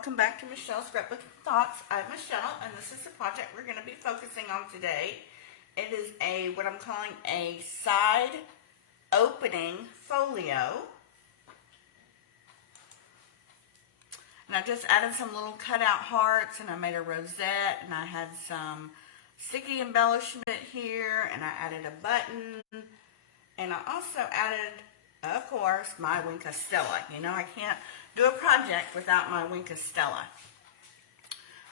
welcome back to Michelle's Scrapbooking Thoughts. I'm Michelle, and this is the project we're going to be focusing on today. It is what I'm calling a side opening folio. And I just added some little cutout hearts, and I made a rosette, and I had some sticky embellishment here, and I added a button, and I also added, of course, my Wink of Stella. You know, I can't do a project without my Wink of Stella.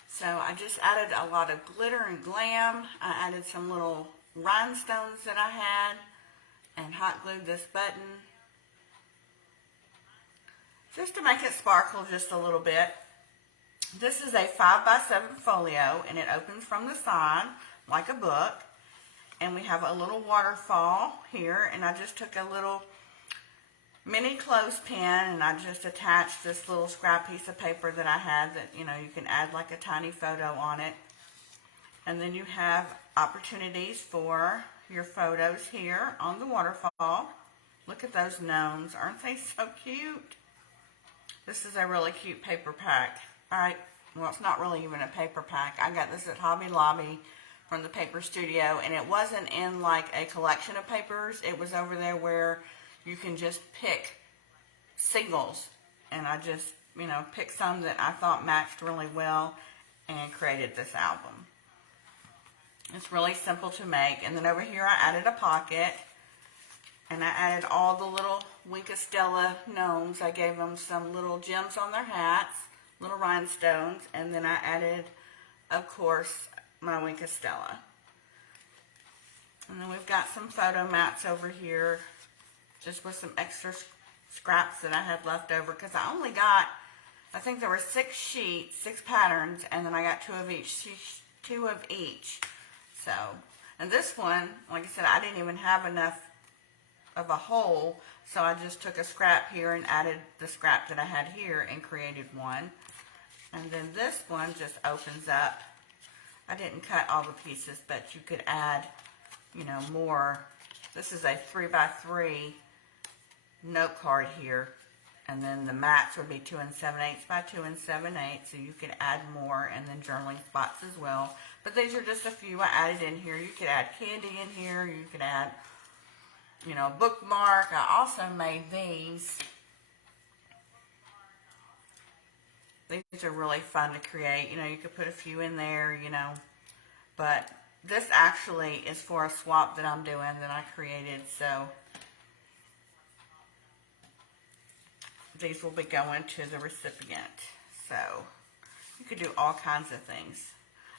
So I just added a lot of glitter and glam. I added some little rhinestones that I had and hot glued this button just to make it sparkle just a little bit. This is a 5x7 folio, and it opens from the side like a book. And we have a little waterfall here, and I just took a little mini clothespin and I just attached this little scrap piece of paper that I had that, you know, you can add like a tiny photo on it. And then you have opportunities for your photos here on the waterfall. Look at those gnomes. Aren't they so cute? This is a really cute paper pack. Alright, well, it's not really even a paper pack. I got this at Hobby Lobby from the paper studio, and it wasn't in like a collection of papers. It was over there where you can just pick singles, and I just, you know, picked some that I thought matched really well and created this album. It's really simple to make. And then over here I added a pocket, and I added all the little Wink of Stella gnomes. I gave them some little gems on their hats, little rhinestones, and then I added, of course, my Wink of Stella. And then we've got some photo mats over here, just with some extra scraps that I had left over, because I only got, I think there were 6 sheets, 6 patterns, and then I got 2 of each. So, and this one, like I said, I didn't even have enough of a hole, so I just took a scrap here and added the scrap that I had here and created one. And then this one just opens up. I didn't cut all the pieces, but you could add, you know, more. This is a 3x3 note card here, and then the mats would be 2 7/8 by 2 7/8, so you could add more, and then journaling spots as well. But these are just a few I added in here. You could add candy in here. You could add, you know, a bookmark. I also made these. These are really fun to create. You know, you could put a few in there, you know, but this actually is for a swap that I'm doing that I created, so these will be going to the recipient. So you could do all kinds of things.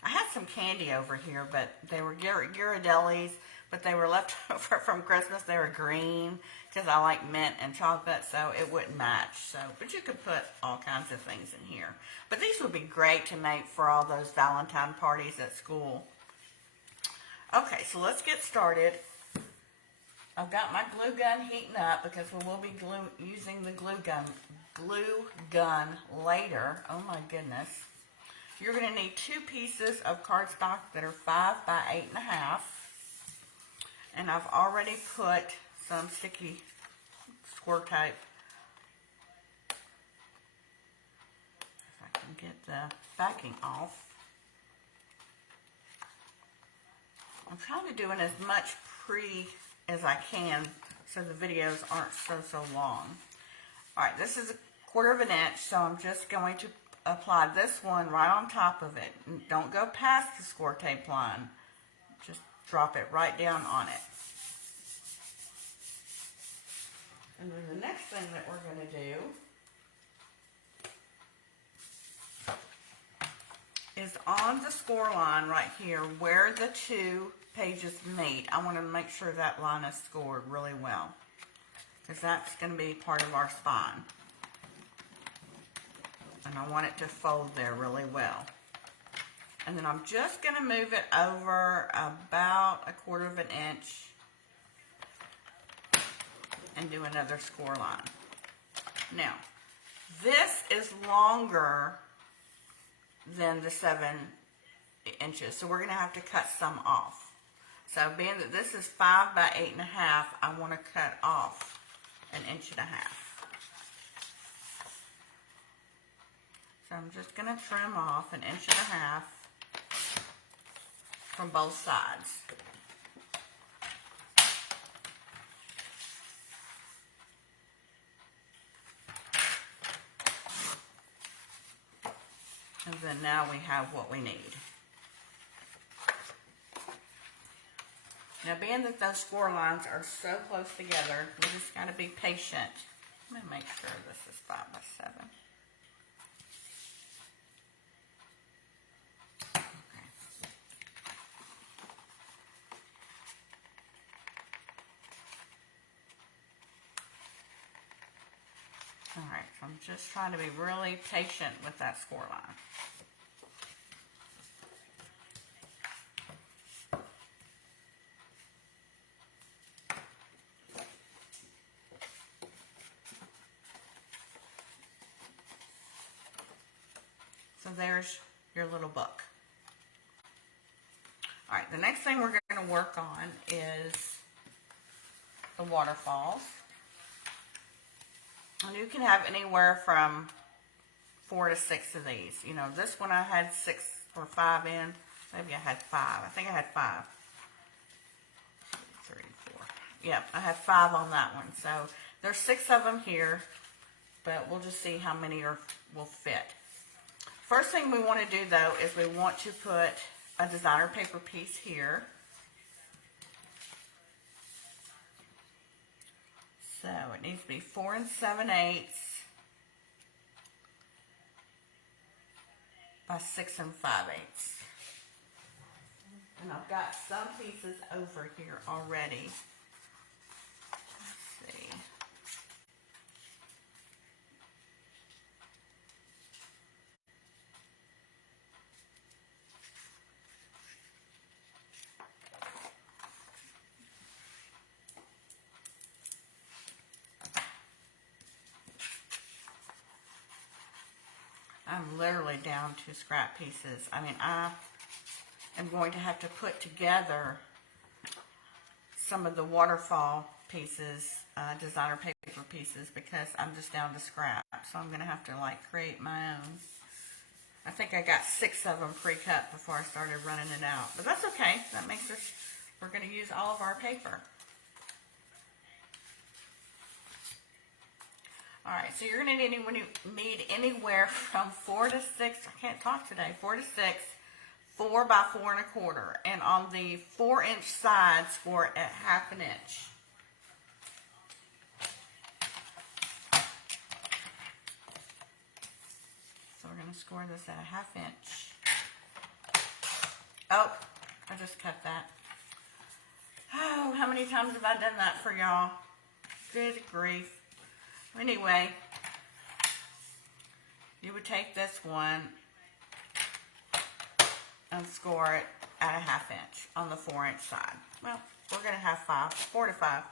I had some candy over here, but they were Ghirardellis, but they were left over from Christmas. They were green because I like mint and chocolate, so it wouldn't match. So, but you could put all kinds of things in here. But these would be great to make for all those Valentine parties at school. Okay, so let's get started. I've got my glue gun heating up because we will be using the glue gun later. Oh my goodness. You're going to need 2 pieces of cardstock that are 5 by 8.5. And I've already put some sticky score tape. If I can get the backing off. I'm trying to do as much as I can so the videos aren't so long. Alright, this is 1/4 of an inch, so I'm just going to apply this one right on top of it. Don't go past the score tape line. Just drop it right down on it. And then the next thing that we're going to do is on the score line right here where the 2 pages meet. I want to make sure that line is scored really well, because that's going to be part of our spine. And I want it to fold there really well. And then I'm just going to move it over about 1/4 of an inch and do another score line. Now, this is longer than the 7 inches, so we're going to have to cut some off. So being that this is 5 by 8.5, I want to cut off 1.5 inches. So I'm just going to trim off 1.5 inches from both sides. And then now we have what we need. Now, being that those score lines are so close together, we just got to be patient. Let me make sure this is 5 by 7. Okay. All right, so I'm just trying to be really patient with that score line. So there's your little book. All right, the next thing we're going to work on is the waterfalls. And you can have anywhere from 4 to 6 of these. You know, this one I had 6 or 5 in. Maybe I had 5. I think I had 5. 2, 3, 4. Yep, I had 5 on that one. So there's 6 of them here, but we'll just see how many will fit. First thing we want to do, though, is we want to put a designer paper piece here. So it needs to be 4 7/8 by 6 5/8. And I've got some pieces over here already. Let's see. I'm literally down to scrap pieces. I mean, I am going to have to put together some of the waterfall pieces, designer paper pieces, because I'm just down to scrap. So I'm going to have to like create my own. I think I got 6 of them pre-cut before I started running it out. But that's okay. That makes us, we're going to use all of our paper. All right, so you're going to need anywhere from 4 to 6, I can't talk today, 4 to 6, 4 by 4 1/4. And on the 4-inch side, score at 1/2 inch. So we're going to score this at 1/2 inch. Oh, I just cut that. Oh, how many times have I done that for y'all? Good grief. Anyway, you would take this one and score it at 1/2 inch on the 4-inch side. Well, we're going to have 4 to 5.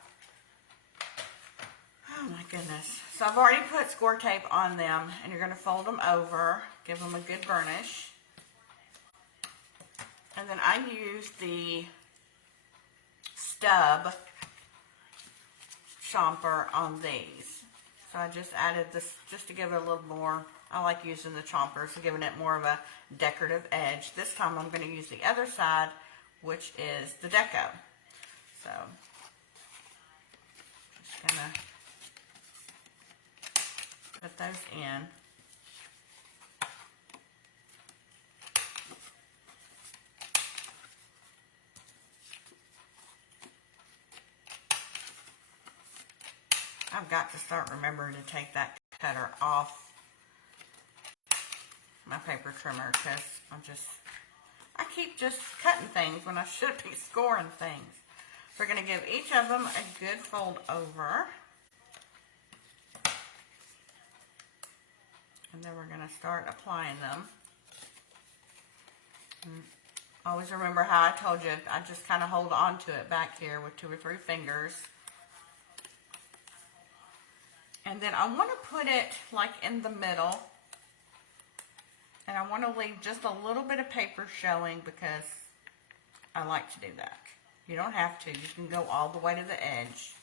Oh my goodness. So I've already put score tape on them, and you're going to fold them over, give them a good burnish. And then I use the stub chomper on these. So I just added this just to give it a little more. I like using the chompers, so giving it more of a decorative edge. This time I'm going to use the other side, which is the deco. So just going to put those in. I've got to start remembering to take that cutter off my paper trimmer, because I keep just cutting things when I should be scoring things. So we're going to give each of them a good fold over. And then we're going to start applying them. And always remember how I told you, I just kind of hold on to it back here with 2 or 3 fingers. And then I want to put it like in the middle. And I want to leave just a little bit of paper showing, because I like to do that. You don't have to. You can go all the way to the edge.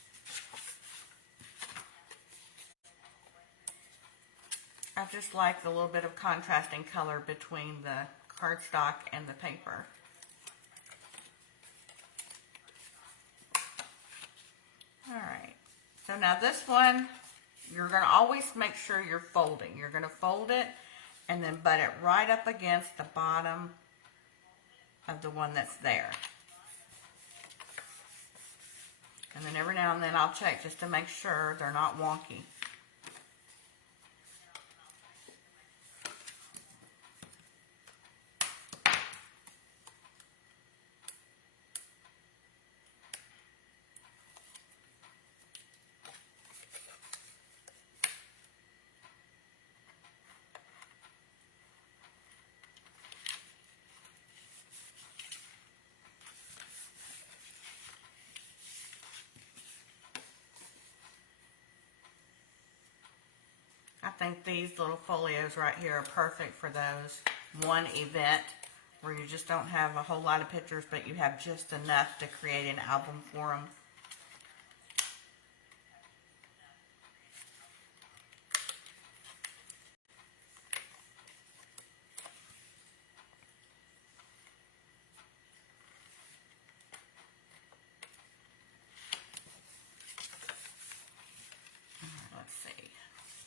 I just like the little bit of contrasting color between the cardstock and the paper. Alright, so now this one, you're going to always make sure you're folding. You're going to fold it and then butt it right up against the bottom of the one that's there. And then every now and then I'll check just to make sure they're not wonky. I think these little folios right here are perfect for those one event where you just don't have a whole lot of pictures, but you have just enough to create an album for them. Let's see,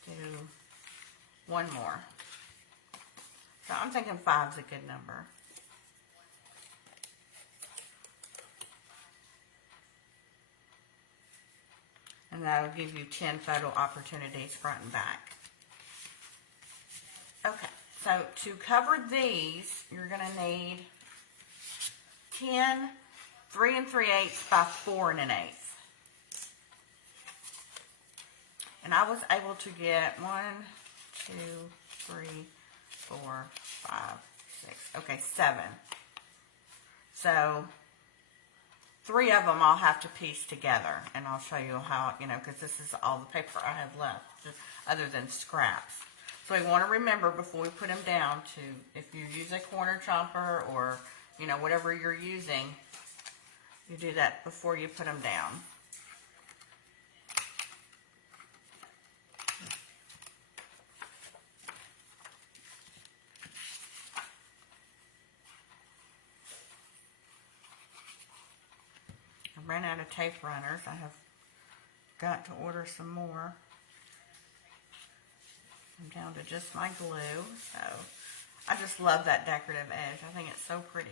do one more. So I'm thinking 5 is a good number. And that'll give you 10 photo opportunities front and back. Okay, so to cover these, you're going to need 10 3 3/8 by 4 1/8. And I was able to get 1, 2, 3, 4, 5, 6, okay, 7. So 3 of them I'll have to piece together, and I'll show you how, because this is all the paper I have left, just other than scraps. So we want to remember before we put them down to, if you use a corner chomper or, whatever you're using, you do that before you put them down. I ran out of tape runners. I have got to order some more. I'm down to just my glue. So I just love that decorative edge. I think it's so pretty.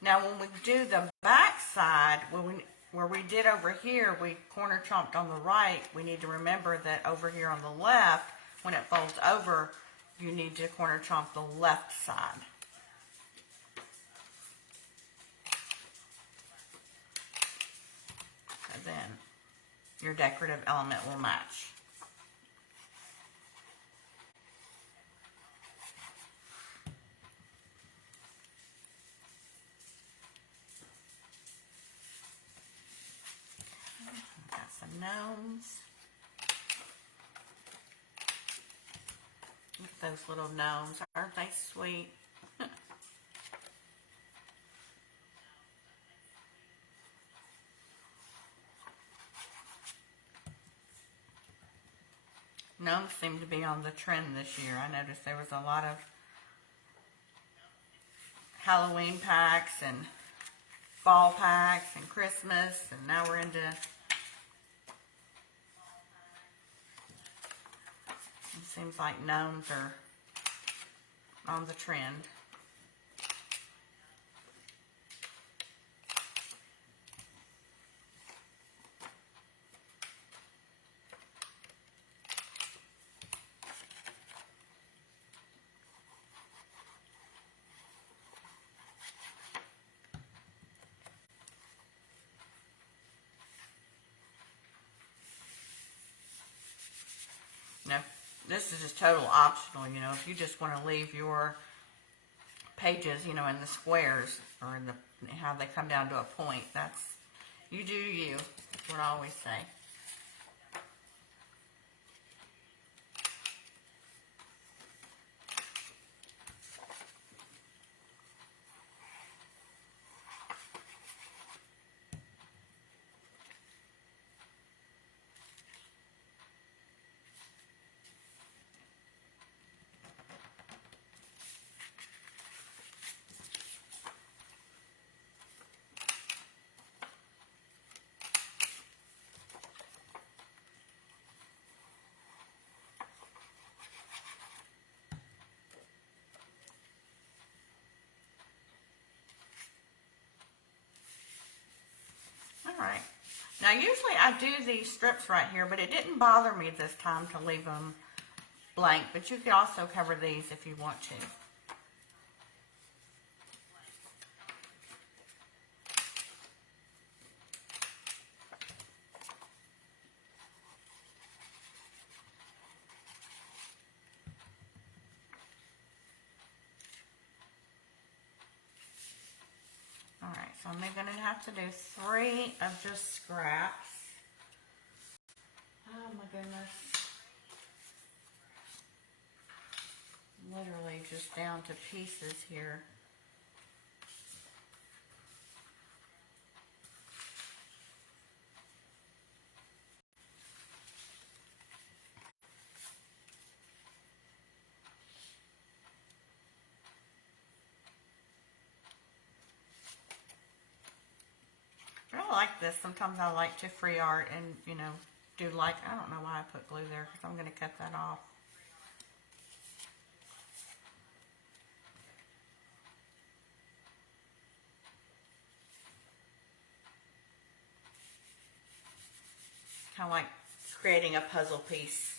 Now when we do the back side, where we did over here, we corner chomped on the right. We need to remember that over here on the left, when it folds over, you need to corner chomp the left side. And then your decorative element will match. Got some gnomes. Look at those little gnomes. Aren't they sweet? Gnomes seem to be on the trend this year. I noticed there was a lot of Halloween packs and fall packs and Christmas, and now we're into, it seems like gnomes are on the trend. Now, this is just total optional, if you just want to leave your pages, in the squares or in how they come down to a point, you do you, that's what I always say. Now usually I do these strips right here, but it didn't bother me this time to leave them blank, but you can also cover these if you want to. Alright, so I'm going to have to do 3 of just scraps. Oh my goodness. Literally just down to pieces here. I like this. Sometimes I like to free art and, you know, do like, I don't know why I put glue there because I'm going to cut that off. Kind of like creating a puzzle piece.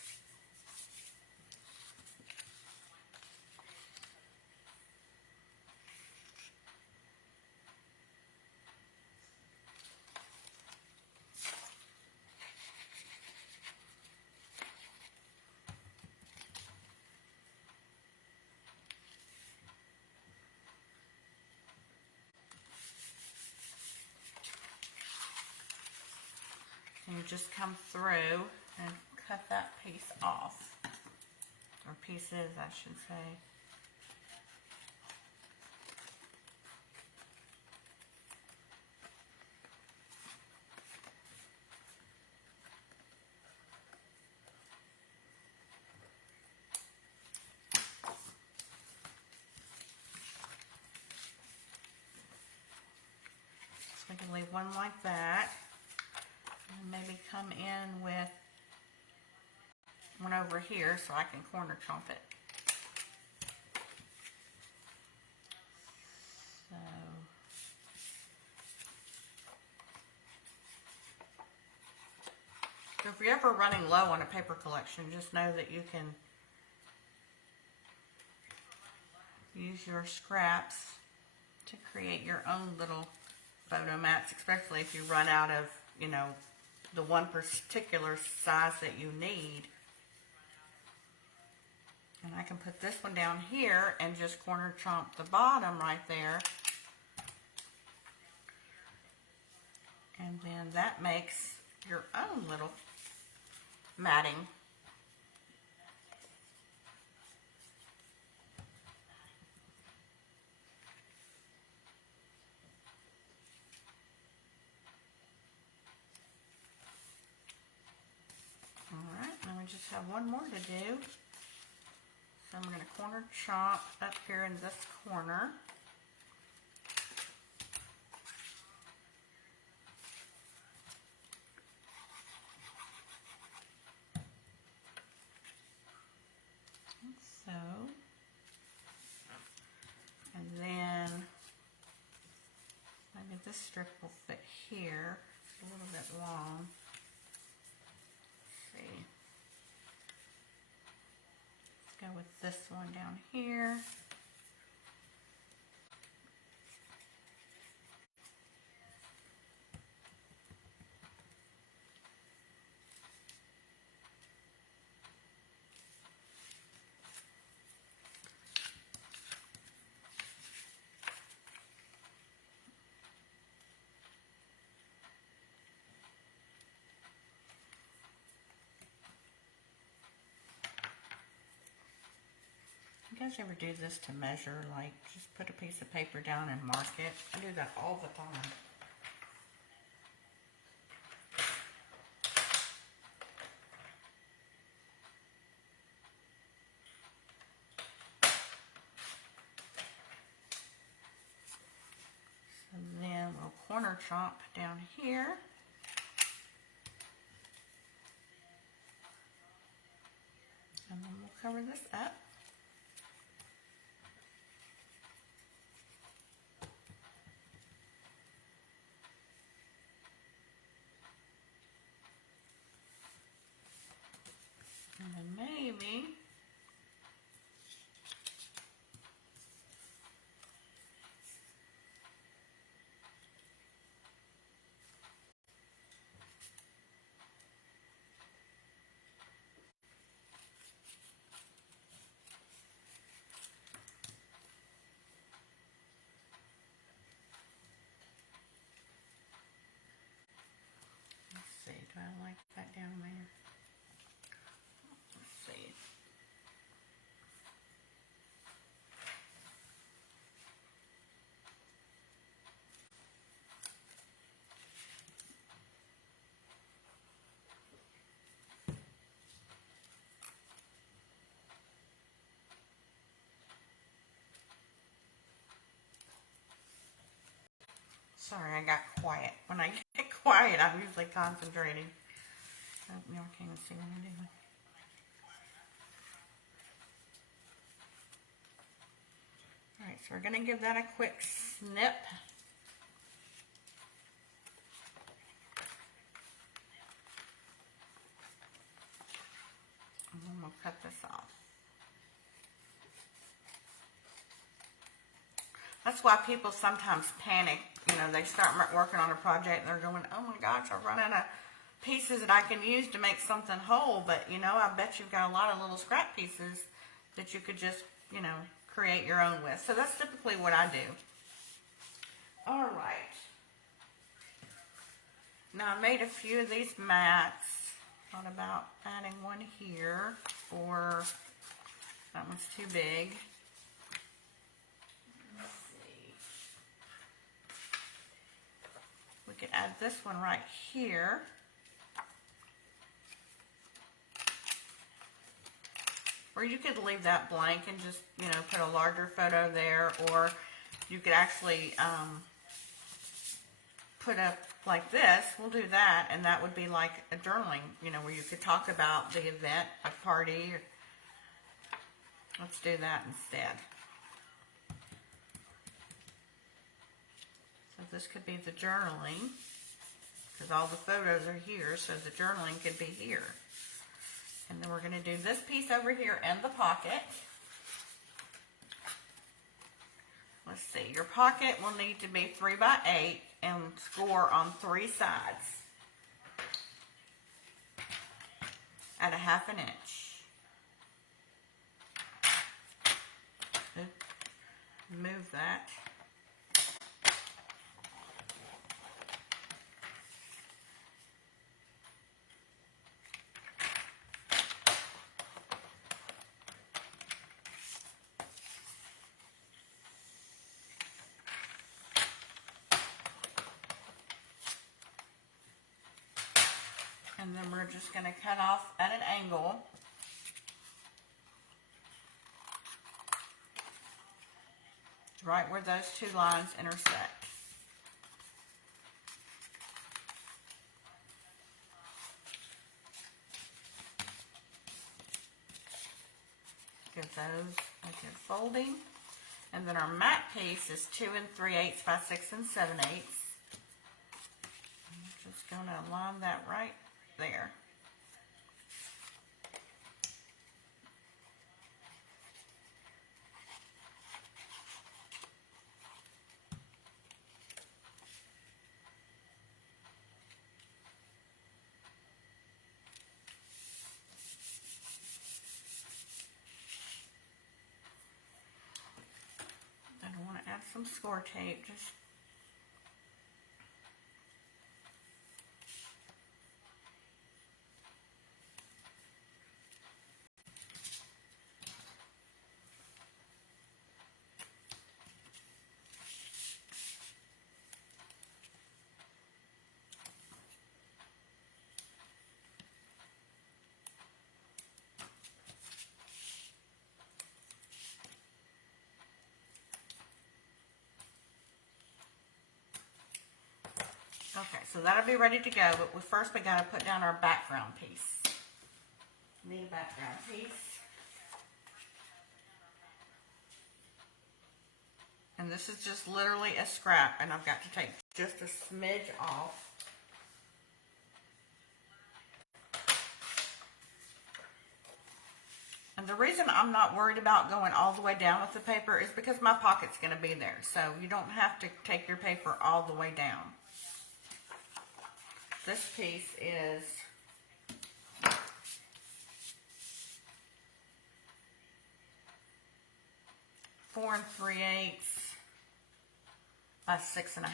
And you just come through and cut that piece off. Or pieces, I should say. So I can leave one like that. And maybe come in with one over here so I can corner chomp it. So if you're ever running low on a paper collection, just know that you can use your scraps to create your own little photo mats, especially if you run out of, you know, the one particular size that you need. And I can put this one down here and just corner chomp the bottom right there. And then that makes your own little matting. Alright, now we just have one more to do. So I'm going to corner chomp up here in this corner. So, and then maybe this strip will fit here. It's a little bit long. Let's see. Let's go with this one down here. You guys ever do this to measure? Like, just put a piece of paper down and mark it? I do that all the time. So then we'll corner chomp down here. And then we'll cover this up. me. Let's see, do I like that down there? Let's see. Sorry, I got quiet. When I get quiet, I'm usually concentrating. Oh, y'all can't even see what I'm doing. Alright, so we're going to give that a quick snip. And then we'll cut this off. That's why people sometimes panic. You know, they start working on a project and they're going, oh my gosh, I've run out of pieces that I can use to make something whole. But, you know, I bet you've got a lot of little scrap pieces that you could just, you know, create your own with. So that's typically what I do. All right. Now I made a few of these mats. Thought about adding one here, or that one's too big. Let's see. We could add this one right here. Or you could leave that blank and just, you know, put a larger photo there, or you could actually put up like this. We'll do that, and that would be like a journaling, you know, where you could talk about the event, a party. Let's do that instead. So this could be the journaling, because all the photos are here, so the journaling could be here. And then we're going to do this piece over here and the pocket. Let's see, your pocket will need to be 3 by 8 and score on 3 sides at a 1/2 inch. Move that. And then we're just going to cut off at an angle. Right where those 2 lines intersect. Give those a good folding. And then our mat piece is 2 3/8 by 6 7/8. I'm just going to align that right there. Then I want to add some score tape. Just okay, so that'll be ready to go, but first we got to put down our background piece. Need a background piece. And this is just literally a scrap, and I've got to take just a smidge off. the reason I'm not worried about going all the way down with the paper is because my pocket's going to be there. So you don't have to take your paper all the way down. This piece is 4 3/8 by 6 1/2.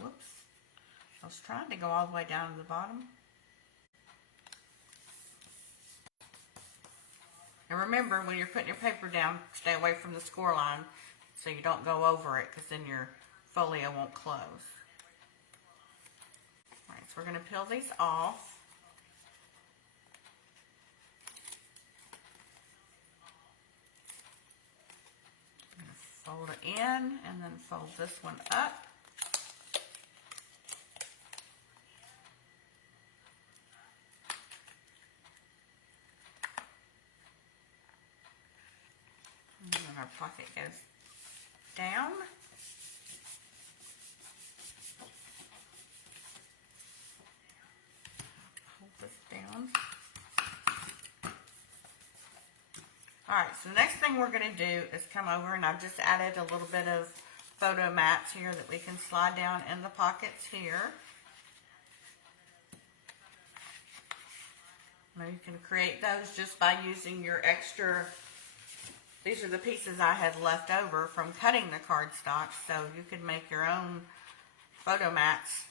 Whoops. I was trying to go all the way down to the bottom. And remember, when you're putting your paper down, stay away from the score line so you don't go over it, because then your folio won't close. Alright, so we're going to peel these off. I'm going to fold it in and then fold this one up. And then our pocket goes down. Hold this down. Alright, so the next thing we're going to do is come over, and I've just added a little bit of photo mats here that we can slide down in the pockets here. Now you can create those just by using your extra. These are the pieces I had left over from cutting the cardstock, so you could make your own photo mats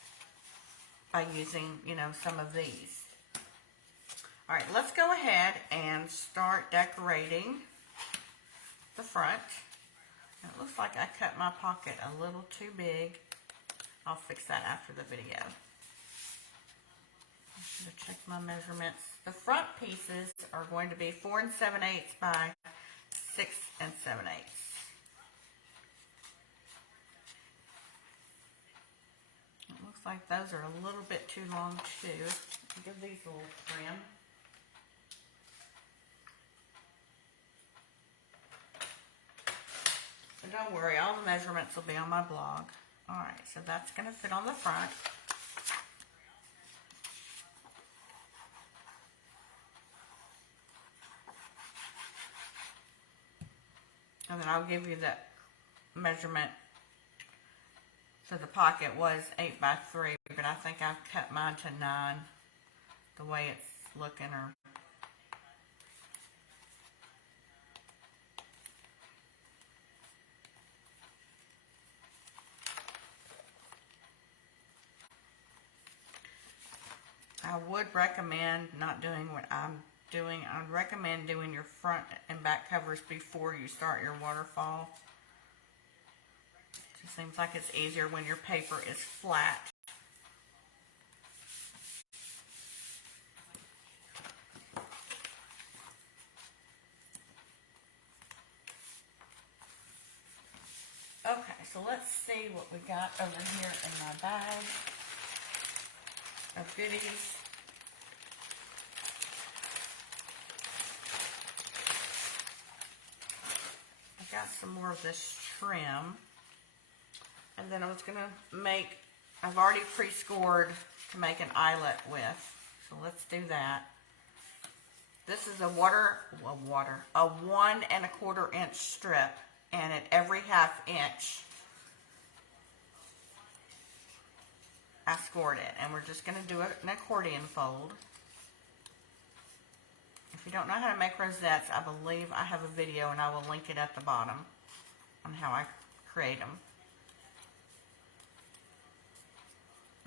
by using, some of these. All right, let's go ahead and start decorating the front. And it looks like I cut my pocket a little too big. I'll fix that after the video. I should have checked my measurements. The front pieces are going to be 4 7/8 by 6 7/8. It looks like those are a little bit too long too. Give these a little trim. So don't worry, all the measurements will be on my blog. Alright, so that's going to fit on the front. And then I'll give you the measurement. So the pocket was 8 by 3, but I think I've cut mine to 9, the way it's looking. I would recommend not doing what I'm doing. I would recommend doing your front and back covers before you start your waterfall. It just seems like it's easier when your paper is flat. Okay, so let's see what we got over here in my bag of goodies. I got some more of this trim, and then I was going to make, I've already pre-scored to make an eyelet with, so let's do that. This is a 1 1/4 inch strip, and at every 1/2 inch I scored it, and we're just going to do an accordion fold. If you don't know how to make rosettes, I believe I have a video, and I will link it at the bottom on how I create them.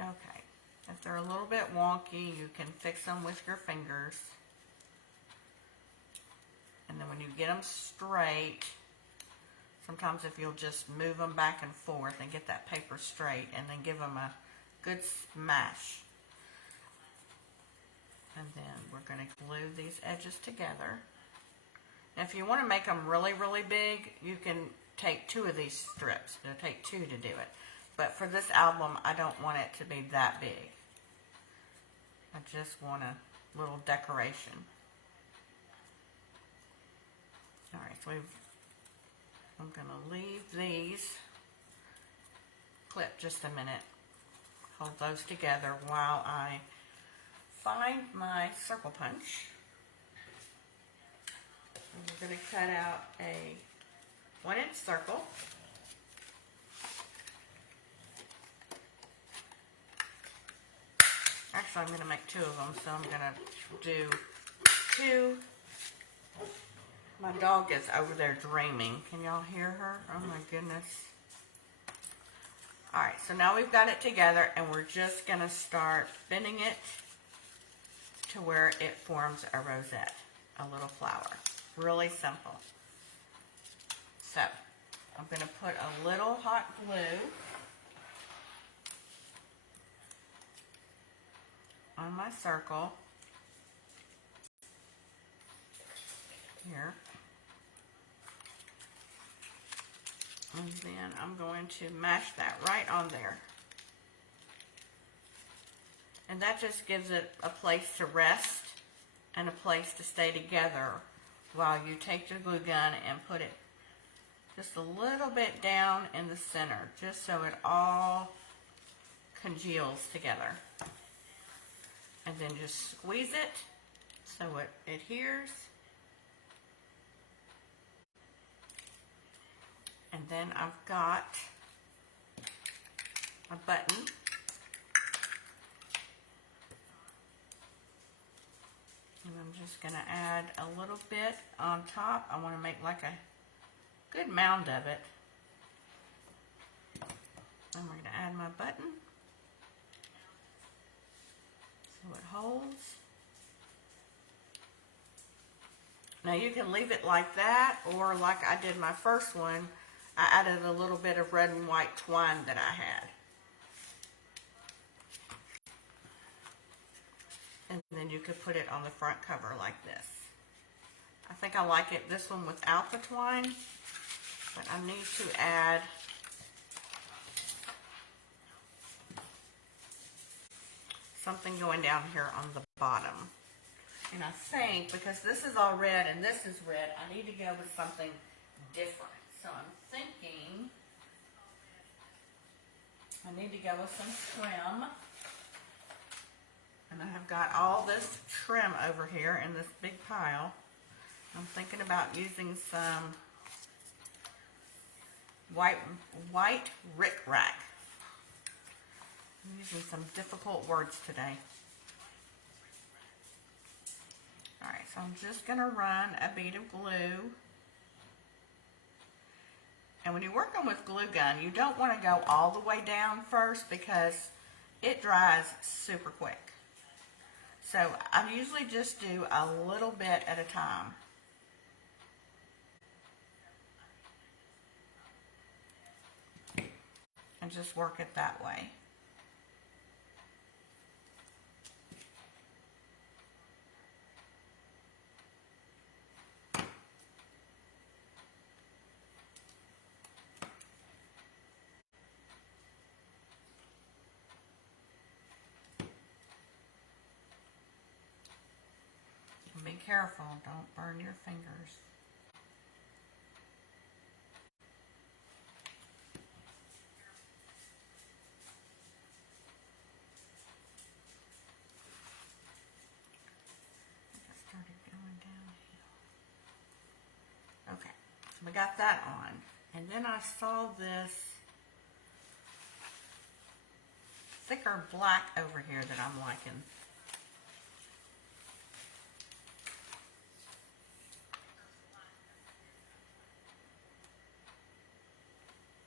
Okay, if they're a little bit wonky, you can fix them with your fingers. And then when you get them straight, sometimes if you'll just move them back and forth and get that paper straight, and then give them a good smash. And then we're going to glue these edges together. Now if you want to make them really, really big, you can take 2 of these strips. It'll take 2 to do it. But for this album, I don't want it to be that big. I just want a little decoration. Alright, so I'm going to leave these clip just a minute hold those together while I find my circle punch. And we're going to cut out a 1-inch circle. Actually, I'm going to make 2 of them, so I'm going to do 2. My dog is over there dreaming. Can y'all hear her? Oh my goodness. Alright, so now we've got it together, and we're just going to start bending it to where it forms a rosette, a little flower. Really simple. So, I'm going to put a little hot glue on my circle here. And then I'm going to mash that right on there. And that just gives it a place to rest and a place to stay together while you take your glue gun and put it just a little bit down in the center, just so it all congeals together. And then just squeeze it so it adheres. And then I've got a button. And I'm just going to add a little bit on top. I want to make like a good mound of it. And we're going to add my button so it holds. Now you can leave it like that, or like I did my first one, I added a little bit of red and white twine that I had. And then you could put it on the front cover like this. I think I like it, this one without the twine, but I need to add something going down here on the bottom. And I think, because this is all red and this is red, I need to go with something different. So I'm thinking I need to go with some trim. And I have got all this trim over here in this big pile. I'm thinking about using some white rickrack. I'm using some difficult words today. Alright, so I'm just going to run a bead of glue. And when you're working with glue gun, you don't want to go all the way down first because it dries super quick. So I usually just do a little bit at a time. And just work it that way. Be careful, don't burn your fingers. I just started going downhill. Okay, so we got that on. And then I saw this thicker black over here that I'm liking.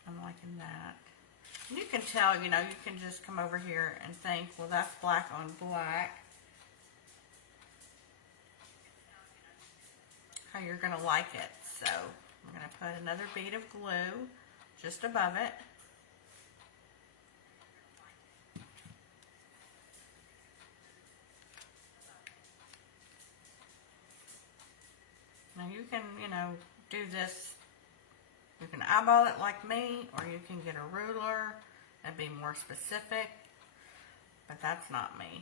I'm liking that. And you can tell, you know, you can just come over here and think, well, that's black on black. How you're going to like it. So I'm going to put another bead of glue just above it. Now you can, you know, do this. You can eyeball it like me, or you can get a ruler and be more specific, but that's not me.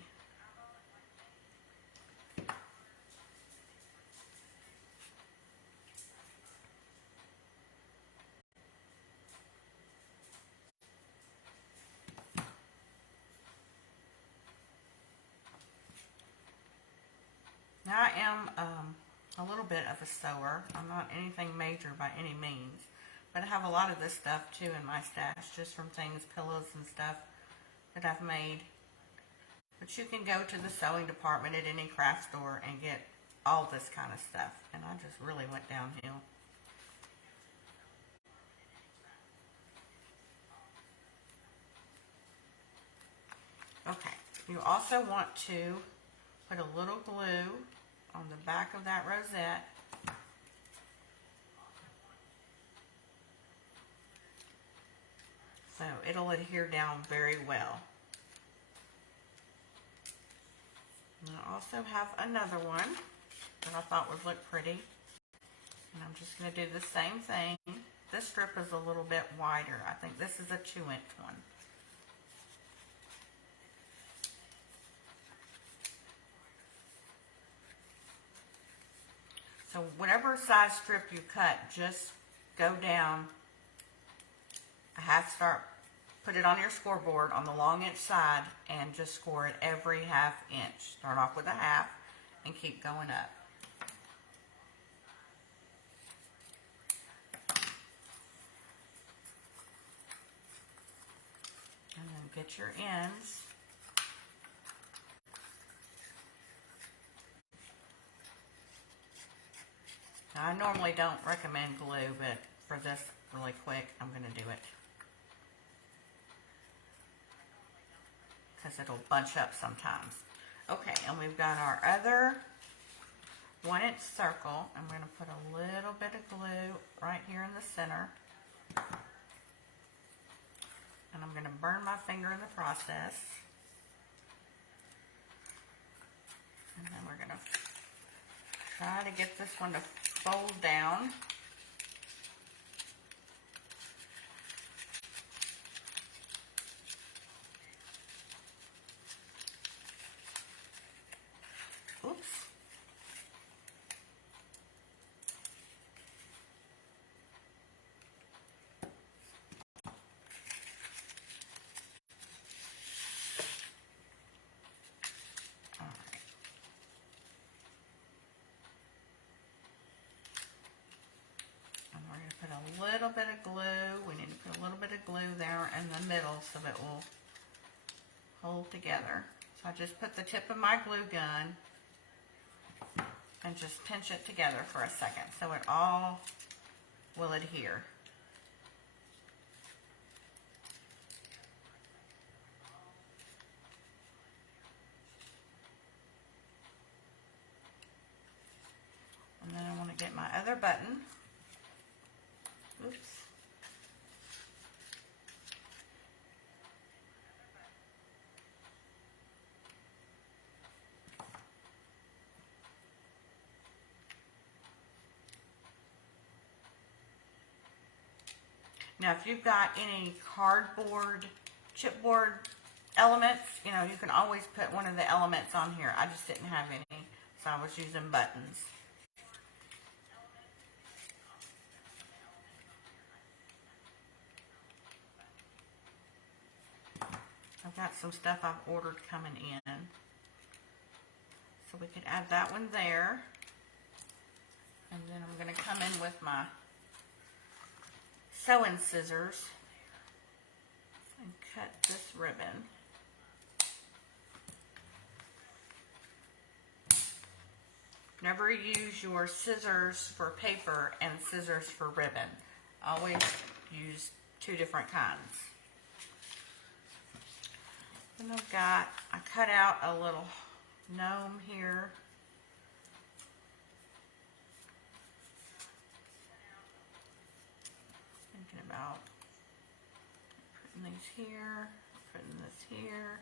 am a little bit of a sewer. I'm not anything major by any means, but I have a lot of this stuff too in my stash, just from things, pillows and stuff that I've made. But you can go to the sewing department at any craft store and get all this kind of stuff. And I just really went downhill. Okay, you also want to put a little glue on the back of that rosette. So it'll adhere down very well. And I also have another one that I thought would look pretty. And I'm just going to do the same thing. This strip is a little bit wider. I think this is a 2-inch one. So whatever size strip you cut, just go down a half start, put it on your scoreboard on the long inch side and just score it every 1/2 inch. Start off with a 1/2 and keep going up. And then get your ends. Now, I normally don't recommend glue, but for this really quick, I'm going to do it. Because it'll bunch up sometimes. Okay, and we've got our other 1-inch circle. I'm going to put a little bit of glue right here in the center. And I'm going to burn my finger in the process. And then we're going to try to get this one to fold down. Oops. Put a little bit of glue. We need to put a little bit of glue there in the middle so that it will hold together. So I just put the tip of my glue gun and just pinch it together for a second so it all will adhere. And then I want to get my other button. Oops. Now, if you've got any cardboard, chipboard elements, you know, you can always put one of the elements on here. I just didn't have any, so I was using buttons. I've got some stuff I've ordered coming in. So we could add that one there. And then I'm going to come in with my sewing scissors and cut this ribbon. Never use your scissors for paper and scissors for ribbon. Always use 2 different kinds. And I cut out a little gnome here. Thinking about putting these here, putting this here.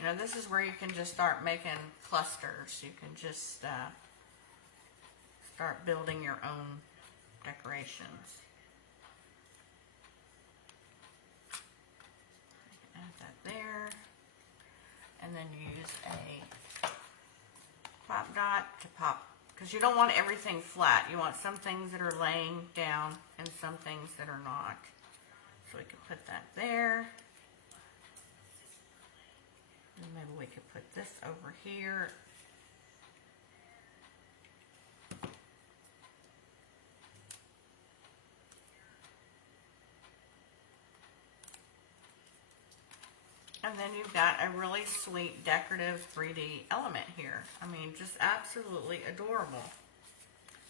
You know, this is where you can just start making clusters. You can just start building your own decorations. Add that there, and then use a pop dot to pop, because you don't want everything flat. You want some things that are laying down and some things that are not. So we can put that there. And maybe we could put this over here. And then you've got a really sweet decorative 3D element here. I mean, just absolutely adorable.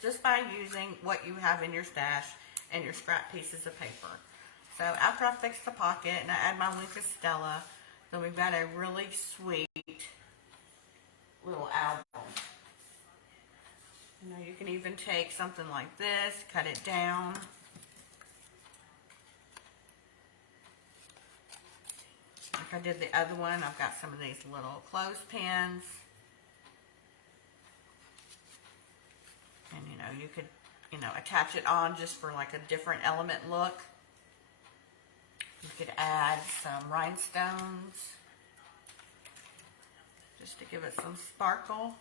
Just by using what you have in your stash and your scrap pieces of paper. So after I fix the pocket and I add my Wink of Stella, then we've got a really sweet little album. You know, you can even take something like this, cut it down. Like I did the other one, I've got some of these little clothespins. And you know, you could, you know, attach it on just for like a different element look. You could add some rhinestones just to give it some sparkle.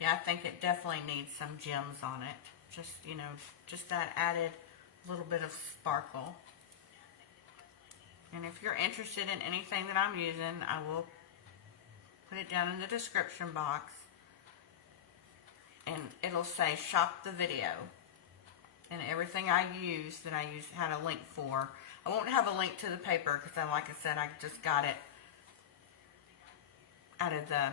Yeah, I think it definitely needs some gems on it. Just, you know, just that added little bit of sparkle. And if you're interested in anything that I'm using, I will put it down in the description box. And it'll say shop the video. And everything I use that I had a link for. I won't have a link to the paper because, like I said, I just got it out of the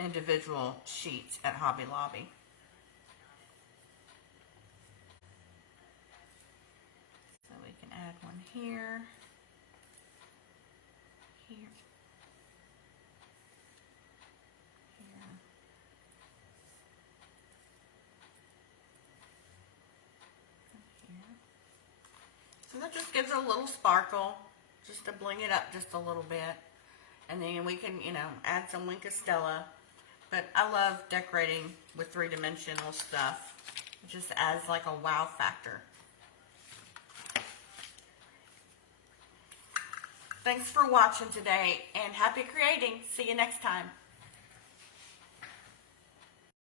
individual sheets at Hobby Lobby. So we can add one here, here, here. So that just gives it a little sparkle, just to bling it up just a little bit. And then we can, you know, add some Wink of Stella. But I love decorating with three-dimensional stuff. It just adds like a wow factor. Thanks for watching today and happy creating. See you next time.